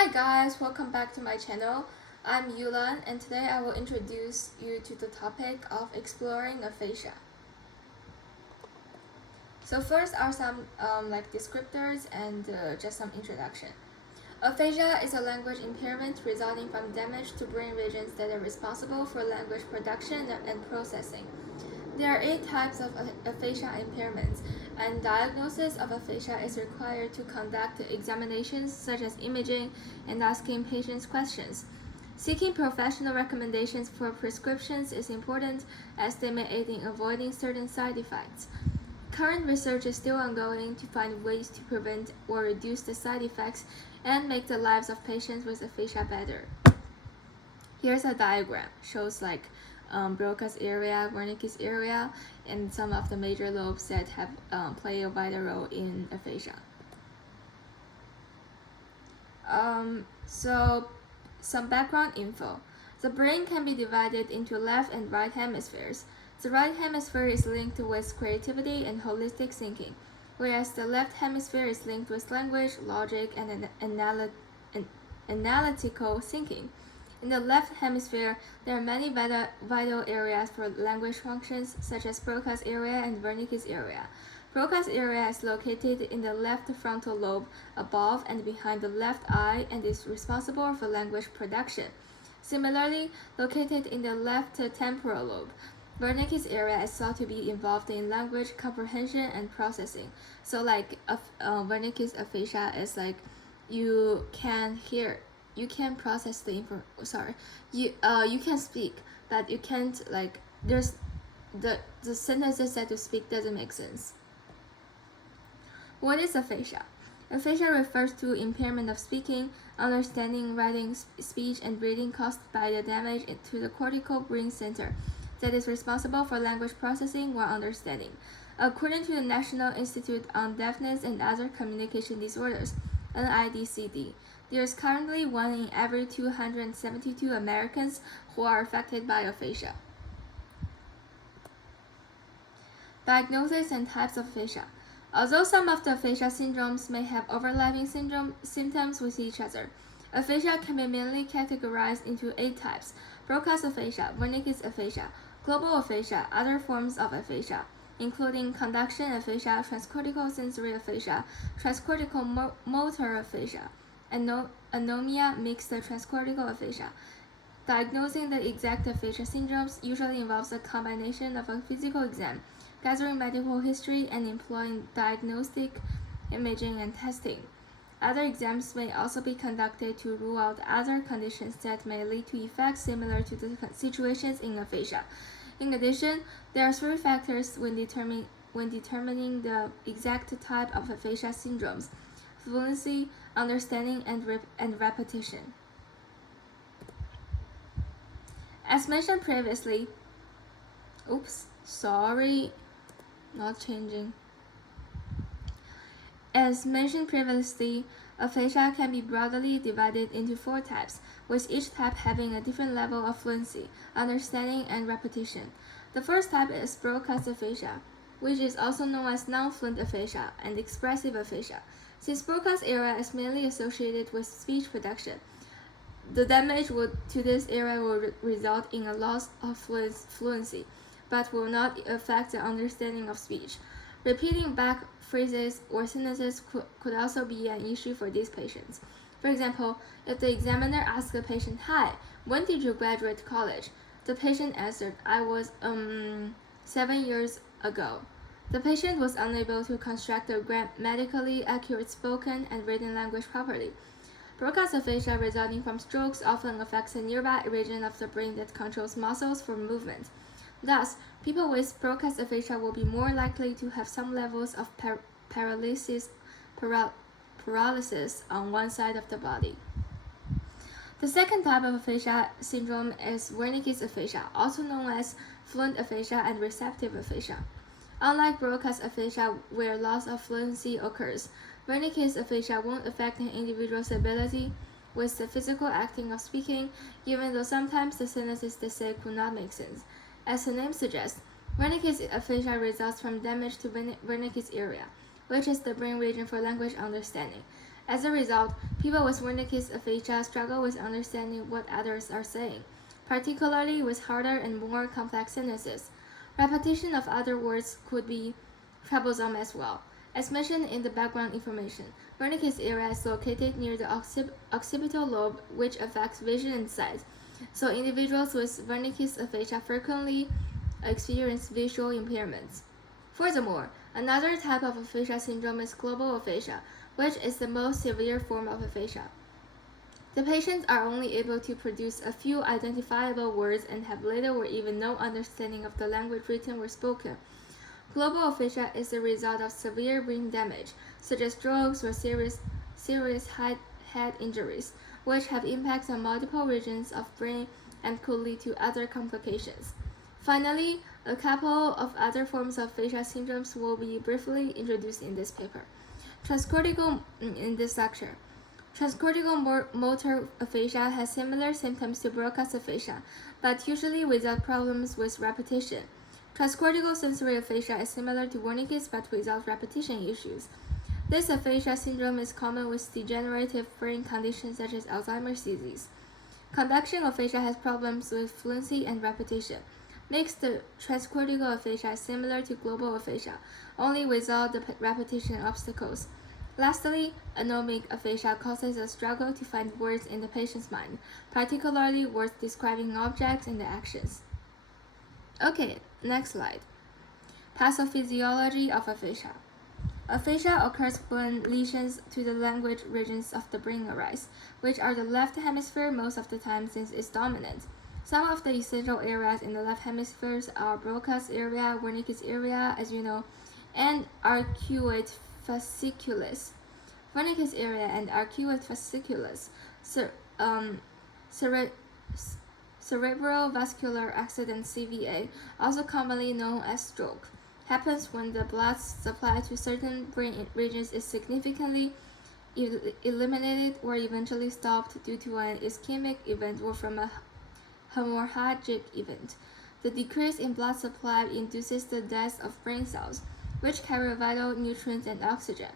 Hi guys, welcome back to my channel. I'm Yulan and today I will introduce you to the topic of exploring aphasia. So first are some descriptors and just some introduction. Aphasia is a language impairment resulting from damage to brain regions that are responsible for language production and processing. There are 8 types of aphasia impairments, and diagnosis of aphasia is required to conduct examinations such as imaging and asking patients questions. Seeking professional recommendations for prescriptions is important as they may aid in avoiding certain side effects. Current research is still ongoing to find ways to prevent or reduce the side effects and make the lives of patients with aphasia better. Here's a diagram, shows Broca's area, Wernicke's area, and some of the major lobes that have play a vital role in aphasia. So some background info. The brain can be divided into left and right hemispheres. The right hemisphere is linked with creativity and holistic thinking, whereas the left hemisphere is linked with language, logic, and analytical thinking. In the left hemisphere, there are many vital areas for language functions, such as Broca's area and Wernicke's area. Broca's area is located in the left frontal lobe, above and behind the left eye, and is responsible for language production. Similarly, located in the left temporal lobe, Wernicke's area is thought to be involved in language comprehension and processing. So, Wernicke's aphasia is you can process the info. You can speak, but you can't there's the sentences that you speak doesn't make sense. What is aphasia? Aphasia refers to impairment of speaking, understanding, writing, speech, and reading caused by the damage to the cortical brain center that is responsible for language processing while understanding. According to the National Institute on Deafness and Other Communication Disorders, NIDCD, there is currently 1 in every 272 Americans who are affected by aphasia. Diagnosis and types of aphasia. Although some of the aphasia syndromes may have overlapping symptoms with each other, aphasia can be mainly categorized into 8 types: Broca's aphasia, Wernicke's aphasia, global aphasia, other forms of aphasia, including conduction aphasia, transcortical sensory aphasia, transcortical motor aphasia, anomia mixed transcortical aphasia. Diagnosing the exact aphasia syndromes usually involves a combination of a physical exam, gathering medical history, and employing diagnostic imaging and testing. Other exams may also be conducted to rule out other conditions that may lead to effects similar to the situations in aphasia. In addition, there are 3 factors when determining the exact type of aphasia syndromes: fluency, understanding, and repetition. As mentioned previously, As mentioned previously, aphasia can be broadly divided into 4 types, with each type having a different level of fluency, understanding, and repetition. The first type is Broca's aphasia, which is also known as non-fluent aphasia and expressive aphasia. Since Broca's area is mainly associated with speech production, the damage to this area will result in a loss of fluency, but will not affect the understanding of speech. Repeating back phrases or sentences could also be an issue for these patients. For example, if the examiner asks the patient, "Hi, when did you graduate college?" The patient answered, "I was 7 years ago." The patient was unable to construct a grammatically accurate spoken and written language properly. Broca's aphasia resulting from strokes often affects a nearby region of the brain that controls muscles for movement. Thus, people with Broca's aphasia will be more likely to have some levels of paralysis on one side of the body. The second type of aphasia syndrome is Wernicke's aphasia, also known as fluent aphasia and receptive aphasia. Unlike Broca's aphasia, where loss of fluency occurs, Wernicke's aphasia won't affect an individual's ability with the physical acting of speaking, even though sometimes the sentences they say could not make sense. As the name suggests, Wernicke's aphasia results from damage to Wernicke's area, which is the brain region for language understanding. As a result, people with Wernicke's aphasia struggle with understanding what others are saying, particularly with harder and more complex sentences. Repetition of other words could be troublesome as well. As mentioned in the background information, Wernicke's area is located near the occipital lobe, which affects vision and sight. So individuals with Wernicke's aphasia frequently experience visual impairments. Furthermore, another type of aphasia syndrome is global aphasia, which is the most severe form of aphasia. The patients are only able to produce a few identifiable words and have little or even no understanding of the language written or spoken. Global aphasia is the result of severe brain damage, such as strokes or serious head injuries, which have impacts on multiple regions of brain and could lead to other complications. Finally, a couple of other forms of aphasia syndromes will be briefly introduced in this paper. Transcortical in this lecture. Transcortical motor aphasia has similar symptoms to Broca's aphasia, but usually without problems with repetition. Transcortical sensory aphasia is similar to Wernicke's but without repetition issues. This aphasia syndrome is common with degenerative brain conditions such as Alzheimer's disease. Conduction aphasia has problems with fluency and repetition. Mixed transcortical aphasia is similar to global aphasia, only without the repetition obstacles. Lastly, anomic aphasia causes a struggle to find words in the patient's mind, particularly words describing objects and actions. Okay, next slide. Pathophysiology of aphasia. Aphasia occurs when lesions to the language regions of the brain arise, which are the left hemisphere most of the time since it's dominant. Some of the essential areas in the left hemispheres are Broca's area, Wernicke's area, as you know, and arcuate fasciculus. Wernicke's area and arcuate fasciculus, cerebral vascular accident CVA, also commonly known as stroke, happens when the blood supply to certain brain regions is significantly eliminated or eventually stopped due to an ischemic event or from a hemorrhagic event. The decrease in blood supply induces the death of brain cells, which carry vital nutrients and oxygen.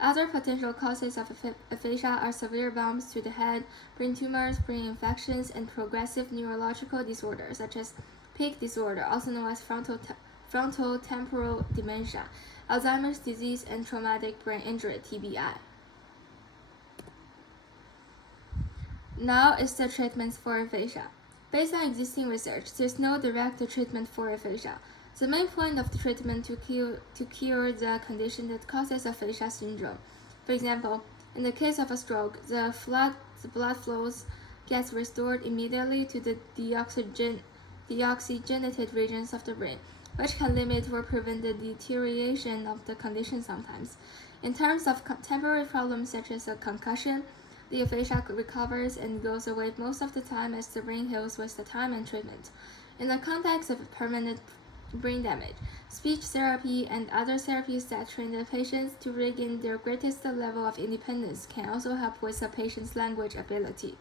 Other potential causes of aphasia are severe bumps to the head, brain tumors, brain infections, and progressive neurological disorders such as peak disorder, also known as frontotemporal dementia, Alzheimer's disease, and traumatic brain injury (TBI). Now is the treatments for aphasia. Based on existing research, there is no direct treatment for aphasia. The main point of the treatment to cure the condition that causes aphasia syndrome. For example, in the case of a stroke, the blood flows gets restored immediately to the deoxygenated regions of the brain, which can limit or prevent the deterioration of the condition sometimes. In terms of temporary problems such as a concussion, the aphasia recovers and goes away most of the time as the brain heals with the time and treatment. In the context of permanent brain damage, speech therapy and other therapies that train the patients to regain their greatest level of independence can also help with the patient's language ability.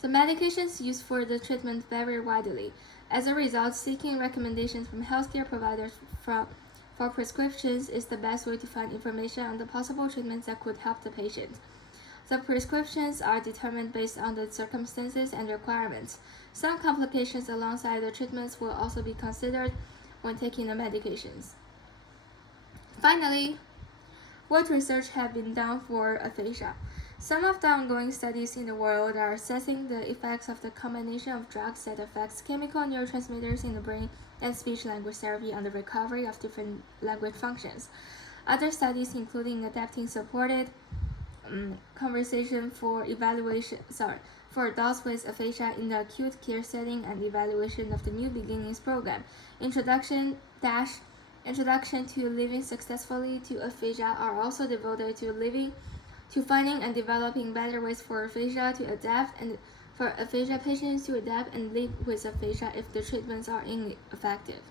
The medications used for the treatment vary widely. As a result, seeking recommendations from healthcare providers for prescriptions is the best way to find information on the possible treatments that could help the patient. The prescriptions are determined based on the circumstances and requirements. Some complications alongside the treatments will also be considered when taking the medications. Finally, what research has been done for aphasia? Some of the ongoing studies in the world are assessing the effects of the combination of drugs that affects chemical neurotransmitters in the brain and speech-language therapy on the recovery of different language functions. Other studies, including adapting supported conversation for adults with aphasia in the acute care setting and evaluation of the New Beginnings program, Introduction to Living Successfully to Aphasia are also devoted to finding and developing better ways for aphasia to adapt and for aphasia patients to adapt and live with aphasia if the treatments are ineffective.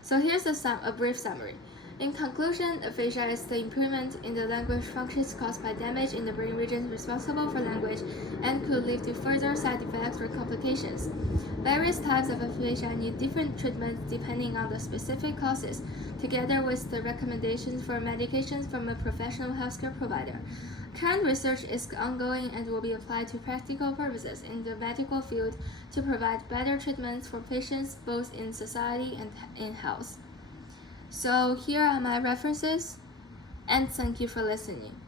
So here's a brief summary. In conclusion, aphasia is the impairment in the language functions caused by damage in the brain regions responsible for language and could lead to further side effects or complications. Various types of aphasia need different treatments depending on the specific causes, together with the recommendations for medications from a professional healthcare provider. Current research is ongoing and will be applied to practical purposes in the medical field to provide better treatments for patients both in society and in health. So here are my references, and thank you for listening.